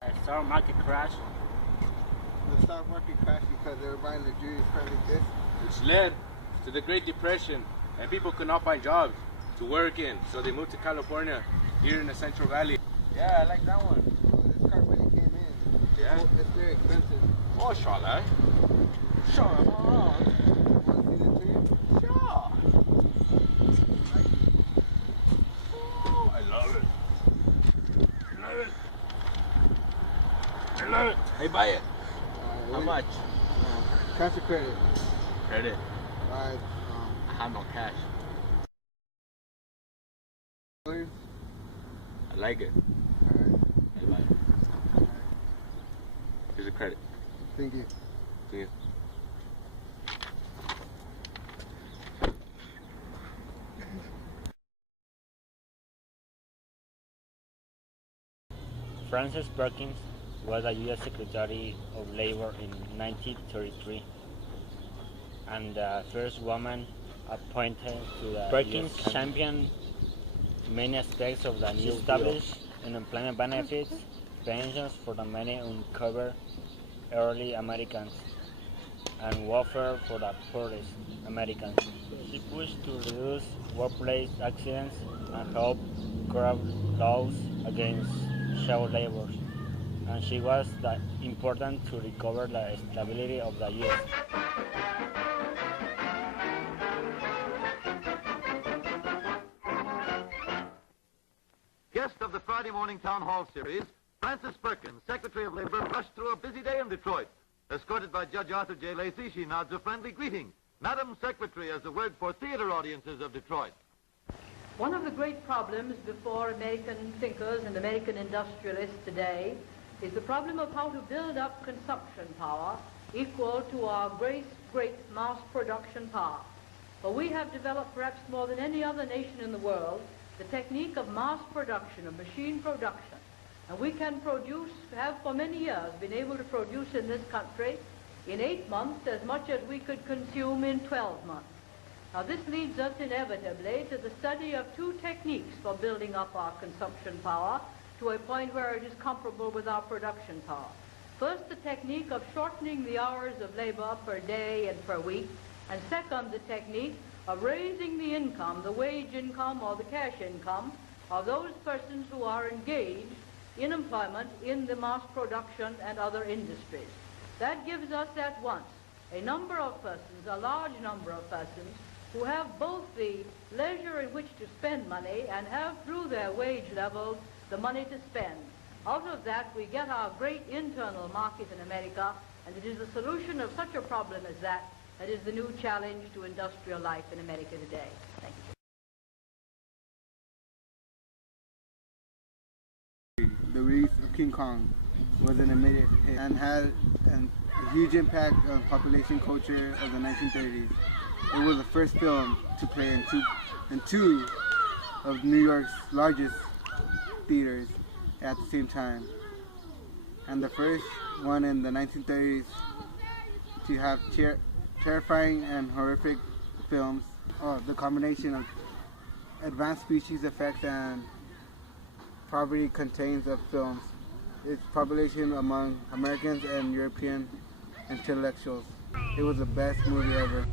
The stock market crash. The stock market crashed because they were buying luxurious cars like this. Which led to the Great Depression, and people could not find jobs to work in, so they moved to California, here in the Central Valley. Yeah, I like that one. This car really came in. Yeah? It's very expensive. Oh, Charlotte. Sure. Want to see the interior? Sure. Oh, I love it. I love it. I love it. I buy it. How much? Cash or credit? Credit. Alright. I have no cash. I like it. Alright. I buy it. Here's a credit. Thank you. See you. Frances Perkins was a U.S. Secretary of Labor in 1933 and the first woman appointed to the Perkins championed many aspects of the new established unemployment benefits, pensions for the many uncovered early Americans, and welfare for the poorest Americans. She pushed to reduce workplace accidents and help curb laws against child labor, and she was important to recover the stability of the U.S. Guest of the Friday Morning Town Hall series, Frances Perkins, Secretary of Labor, rushed through a busy day in Detroit. Escorted by Judge Arthur J. Lacey, she nods a friendly greeting. Madam Secretary as a word for theater audiences of Detroit. One of the great problems before American thinkers and American industrialists today is the problem of how to build up consumption power equal to our great mass production power. For we have developed perhaps more than any other nation in the world the technique of mass production, of machine production. And we can produce, have for many years been able to produce in this country in 8 months as much as we could consume in 12 months. Now this leads us inevitably to the study of two techniques for building up our consumption power to a point where it is comparable with our production power. First, the technique of shortening the hours of labor per day and per week, and second, the technique of raising the income, the wage income or the cash income of those persons who are engaged in employment in the mass production and other industries. That gives us at once a number of persons, a large number of persons, who have both the leisure in which to spend money and have through their wage levels the money to spend. Out of that we get our great internal market in America, and it is the solution of such a problem as that that is the new challenge to industrial life in America today. Thank you. The release of King Kong was an immediate hit and had a huge impact on population culture of the 1930s. It was the first film to play in two of New York's largest theaters at the same time, and the first one in the 1930s to have terrifying and horrific films. The combination of advanced species effects and poverty contains of films. Its population among Americans and European intellectuals. It was the best movie ever.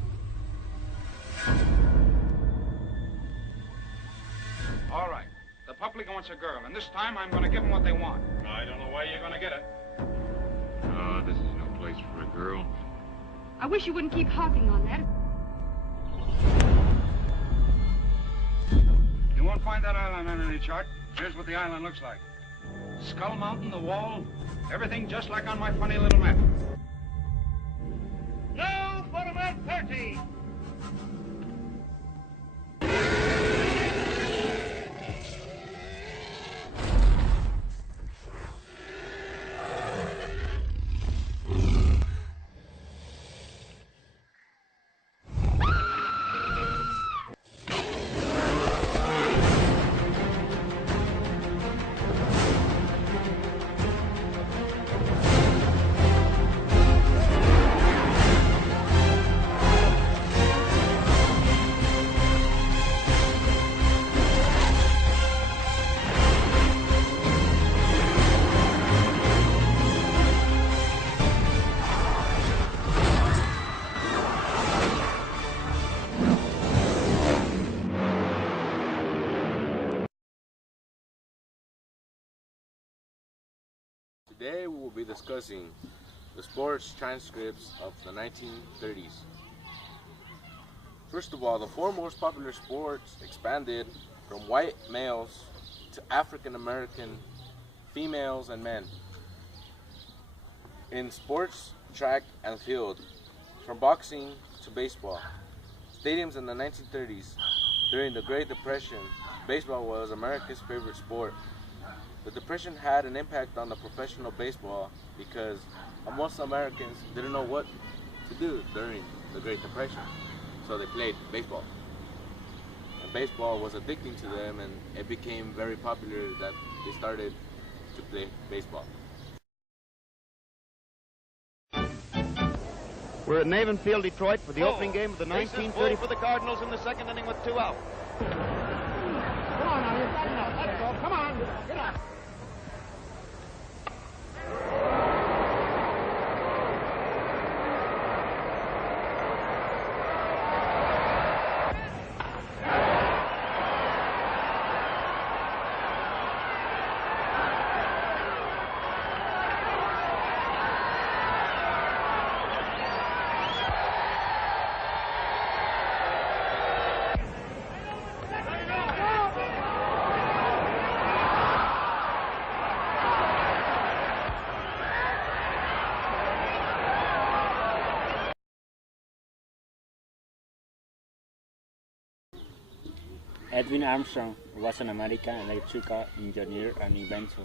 All right. The public wants a girl, and this time I'm going to give them what they want. I don't know where you're going to get it. Oh, this is no place for a girl. I wish you wouldn't keep harping on that. You won't find that island on any chart. Here's what the island looks like. Skull Mountain, the wall, everything just like on my funny little map. No photograph 30! Today we will be discussing the sports transcripts of the 1930s. First of all, the four most popular sports expanded from white males to African American females and men. In sports, track and field, from boxing to baseball. Stadiums in the 1930s, during the Great Depression, baseball was America's favorite sport. The Depression had an impact on the professional baseball because most Americans didn't know what to do during the Great Depression, so they played baseball. And baseball was addicting to them, and it became very popular that they started to play baseball. We're at Navin Field, Detroit, for the opening game of the 1930 for the Cardinals in the second inning with 2 out. Come on now, you've got enough. Let it go. Come on. Get up. Edwin Armstrong was an American electrical engineer and inventor.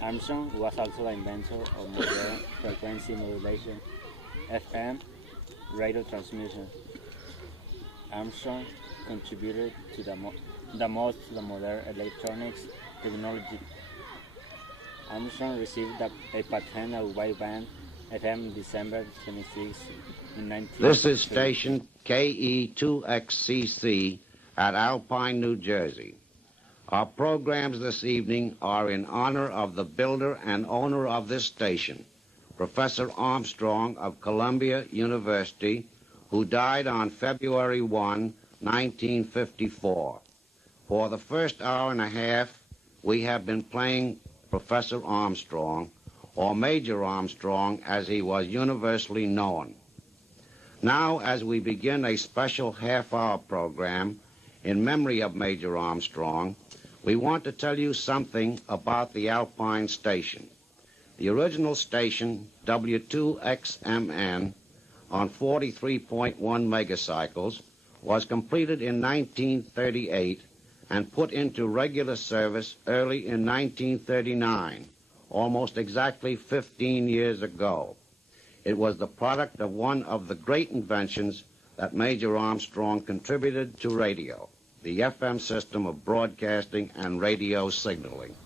Armstrong was also the inventor of modern frequency modulation, FM, radio transmission. Armstrong contributed to the most to the modern electronics technology. Armstrong received a patent of wideband FM December 26, 19. This is station KE2XCC at Alpine, New Jersey. Our programs this evening are in honor of the builder and owner of this station, Professor Armstrong of Columbia University, who died on February 1, 1954. For the first hour and a half, we have been playing Professor Armstrong, or Major Armstrong as he was universally known. Now, as we begin a special half-hour program in memory of Major Armstrong, we want to tell you something about the Alpine station. The original station, W2XMN, on 43.1 megacycles, was completed in 1938 and put into regular service early in 1939, almost exactly 15 years ago. It was the product of one of the great inventions that Major Armstrong contributed to radio, the FM system of broadcasting and radio signaling.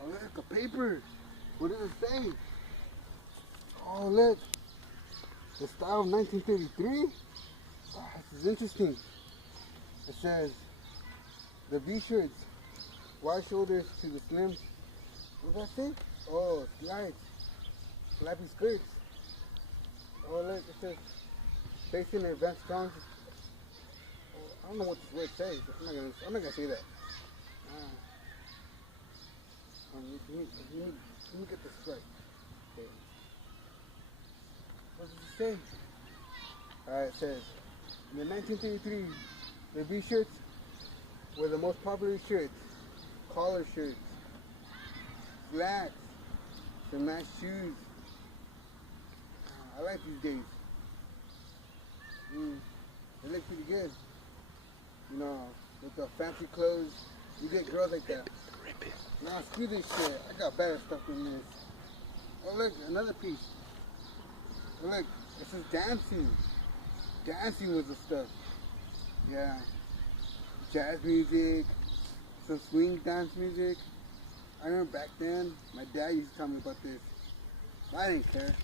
Oh, look, a paper. What does it say? Oh, look. The style of 1933? Oh, this is interesting. It says, the V-shirts, wide shoulders to the slim. What does that say? Oh, slides, flappy skirts. Oh, look, it says, facing advanced challenges. Oh, I don't know what this word says. I'm not gonna say that. Let me get this right. Okay. What does it say? Alright, it says, in the 1933, the V-shirts were the most popular shirts. Collar shirts, slacks, to match shoes. I like these days. They look pretty good. You know, with the fancy clothes, you get girls like that. Nah, screw this shit. I got better stuff than this. Oh look, another piece. Oh look, this is dancing. Dancing was the stuff. Yeah. Jazz music, some swing dance music. I remember back then, my dad used to tell me about this. I didn't care.